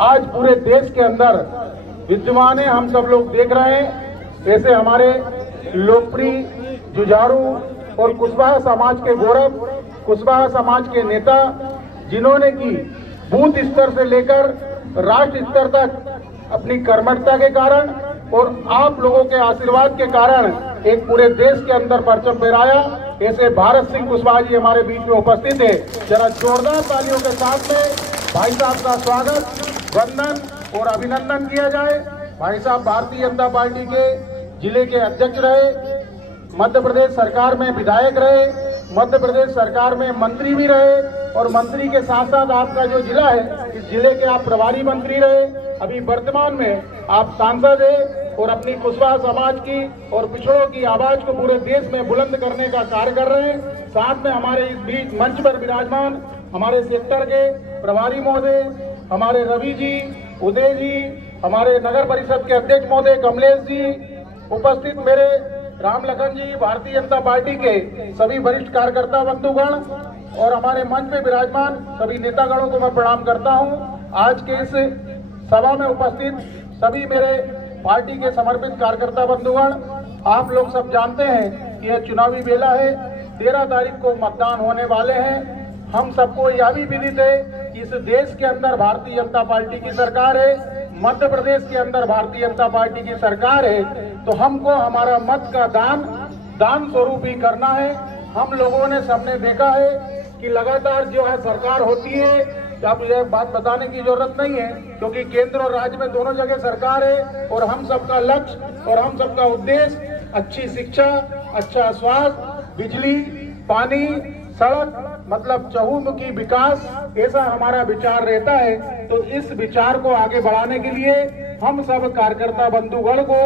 आज पूरे देश के अंदर विद्यमान है, हम सब लोग देख रहे हैं। ऐसे हमारे लोकप्रिय, जुझारू और कुशवाहा समाज के गौरव, कुशवाहा समाज के नेता, जिन्होंने की बूथ स्तर से लेकर राष्ट्र स्तर तक अपनी कर्मठता के कारण और आप लोगों के आशीर्वाद के कारण एक पूरे देश के अंदर परचम फहराया। ऐसे भारत सिंह कुशवाहा जी हमारे बीच में उपस्थित है। जरा जोरदार तालियों के साथ में भाई साहब का स्वागत, वंदन और अभिनंदन किया जाए। भाई साहब भारतीय जनता पार्टी के जिले के अध्यक्ष रहे, मध्य प्रदेश सरकार में विधायक रहे, मध्य प्रदेश सरकार में मंत्री भी रहे और मंत्री के साथ साथ आपका जो जिला है, इस जिले के आप प्रभारी मंत्री रहे। अभी वर्तमान में आप सांसद है और अपनी कुशवाहा समाज की और पिछड़ों की आवाज को पूरे देश में बुलंद करने का कार्य कर रहे हैं। साथ में हमारे इस बीच मंच पर विराजमान हमारे सेक्टर के प्रभारी महोदय, हमारे रवि जी, उदय जी, हमारे नगर परिषद के अध्यक्ष महोदय कमलेश जी, उपस्थित मेरे राम लखन जी, भारतीय जनता पार्टी के सभी वरिष्ठ कार्यकर्ता बंधुगण और हमारे मंच में विराजमान सभी नेतागणों को मैं प्रणाम करता हूं। आज के इस सभा में उपस्थित सभी मेरे पार्टी के समर्पित कार्यकर्ता बंधुगण, आप लोग सब जानते हैं कि यह चुनावी बेला है। 13 तारीख को मतदान होने वाले हैं। हम सबको यह भी विदित है कि इस देश के अंदर भारतीय जनता पार्टी की सरकार है, मध्य प्रदेश के अंदर भारतीय जनता पार्टी की सरकार है, तो हमको हमारा मत का दान स्वरूप ही करना है। हम लोगों ने सबने देखा है कि लगातार जो है सरकार होती है, आप यह बात बताने की जरूरत नहीं है क्योंकि केंद्र और राज्य में दोनों जगह सरकार है और हम सबका लक्ष्य और हम सबका उद्देश्य अच्छी शिक्षा, अच्छा स्वास्थ्य, बिजली, पानी, सड़क, मतलब चहुमुखी विकास, ऐसा हमारा विचार रहता है। तो इस विचार को आगे बढ़ाने के लिए हम सब कार्यकर्ता बंधुगण को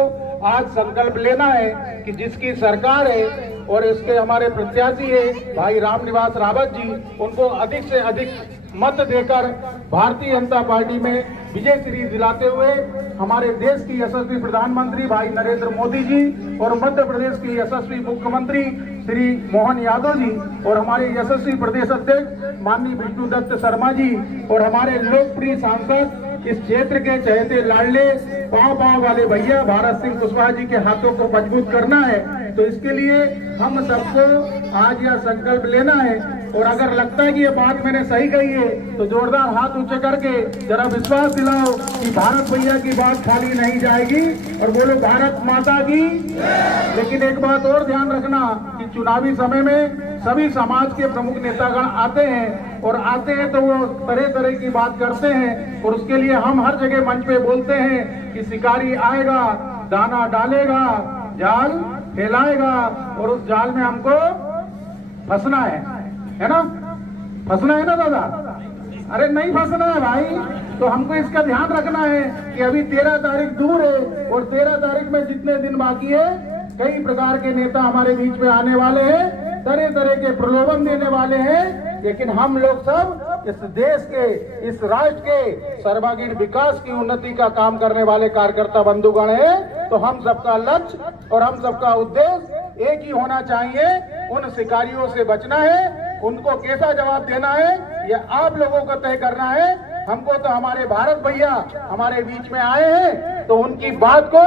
आज संकल्प लेना है कि जिसकी सरकार है और इसके हमारे प्रत्याशी है भाई रामनिवास रावत जी, उनको अधिक से अधिक मत देकर भारतीय जनता पार्टी में विजय श्री दिलाते हुए हमारे देश की यशस्वी प्रधानमंत्री भाई नरेंद्र मोदी जी और मध्य प्रदेश की यशस्वी मुख्यमंत्री श्री मोहन यादव जी और हमारे यशस्वी प्रदेश अध्यक्ष माननीय विष्णुदत्त शर्मा जी और हमारे लोकप्रिय सांसद, इस क्षेत्र के चहेते लाडले पांव वाले भैया भारत सिंह कुशवाहा जी के हाथों को मजबूत करना है। तो इसके लिए हम सबको आज यह संकल्प लेना है और अगर लगता है कि ये बात मैंने सही कही है तो जोरदार हाथ ऊंचे करके जरा विश्वास दिलाओ कि भारत भैया की बात खाली नहीं जाएगी और बोलो भारत माता की। लेकिन एक बात और ध्यान रखना कि चुनावी समय में सभी समाज के प्रमुख नेतागण आते हैं और आते हैं तो वो तरह तरह की बात करते हैं और उसके लिए हम हर जगह मंच पे बोलते हैं कि शिकारी आएगा, दाना डालेगा, जाल फैलाएगा और उस जाल में हमको फंसना है ना? फंसना है ना दादा? अरे नहीं फंसना है भाई। तो हमको इसका ध्यान रखना है कि अभी 13 तारीख दूर है और 13 तारीख में जितने दिन बाकी है कई प्रकार के नेता हमारे बीच में आने वाले हैं, तरह तरह के प्रलोभन देने वाले हैं, लेकिन हम लोग सब इस देश के, इस राष्ट्र के सर्वांगीण विकास की उन्नति का काम करने वाले कार्यकर्ता बंधुगण हैं। तो हम सबका लक्ष्य और हम सबका उद्देश्य एक ही होना चाहिए, उन शिकारियों से बचना है। उनको कैसा जवाब देना है ये आप लोगों को तय करना है। हमको तो हमारे भारत भैया हमारे बीच में आए हैं तो उनकी बात को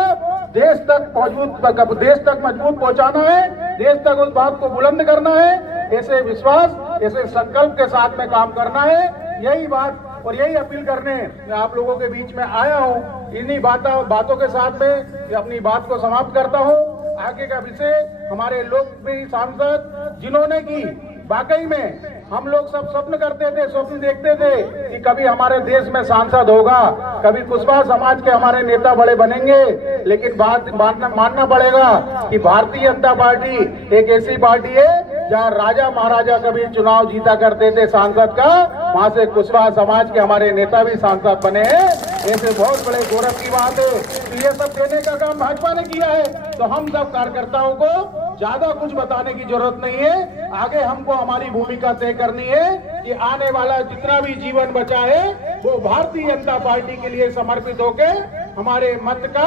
देश तक मजबूत पहुंचाना है, देश तक उस बात को बुलंद करना है। ऐसे विश्वास, ऐसे संकल्प के साथ में काम करना है। यही बात और यही अपील करने मैं आप लोगों के बीच में आया हूँ। इन्हीं बातों के साथ में अपनी बात को समाप्त करता हूँ। आगे का विषय हमारे लोकप्रिय सांसद, जिन्होंने की वाकई में हम लोग सब स्वप्न करते थे, स्वप्न देखते थे कि कभी हमारे देश में सांसद होगा, कभी कुशवाहा समाज के हमारे नेता बड़े बनेंगे। लेकिन बात मानना पड़ेगा कि भारतीय जनता पार्टी एक ऐसी पार्टी है जहाँ राजा महाराजा कभी चुनाव जीता करते थे सांसद का, वहाँ से कुशवाहा समाज के हमारे नेता भी सांसद बने हैं। ऐसे बहुत बड़े गौरव की बात है। तो ये सब देने का काम भाजपा ने किया है, तो हम सब कार्यकर्ताओं को ज्यादा कुछ बताने की जरूरत नहीं है। आगे हमको हमारी भूमिका तय करनी है कि आने वाला जितना भी जीवन बचा है वो भारतीय जनता पार्टी के लिए समर्पित होकर हमारे मत का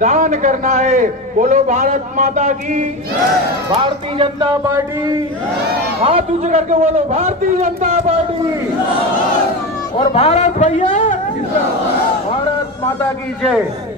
दान करना है। बोलो भारत माता की, भारतीय जनता पार्टी, हाथ ऊंचे करके बोलो भारतीय जनता पार्टी और भारत भैया। माता की जय।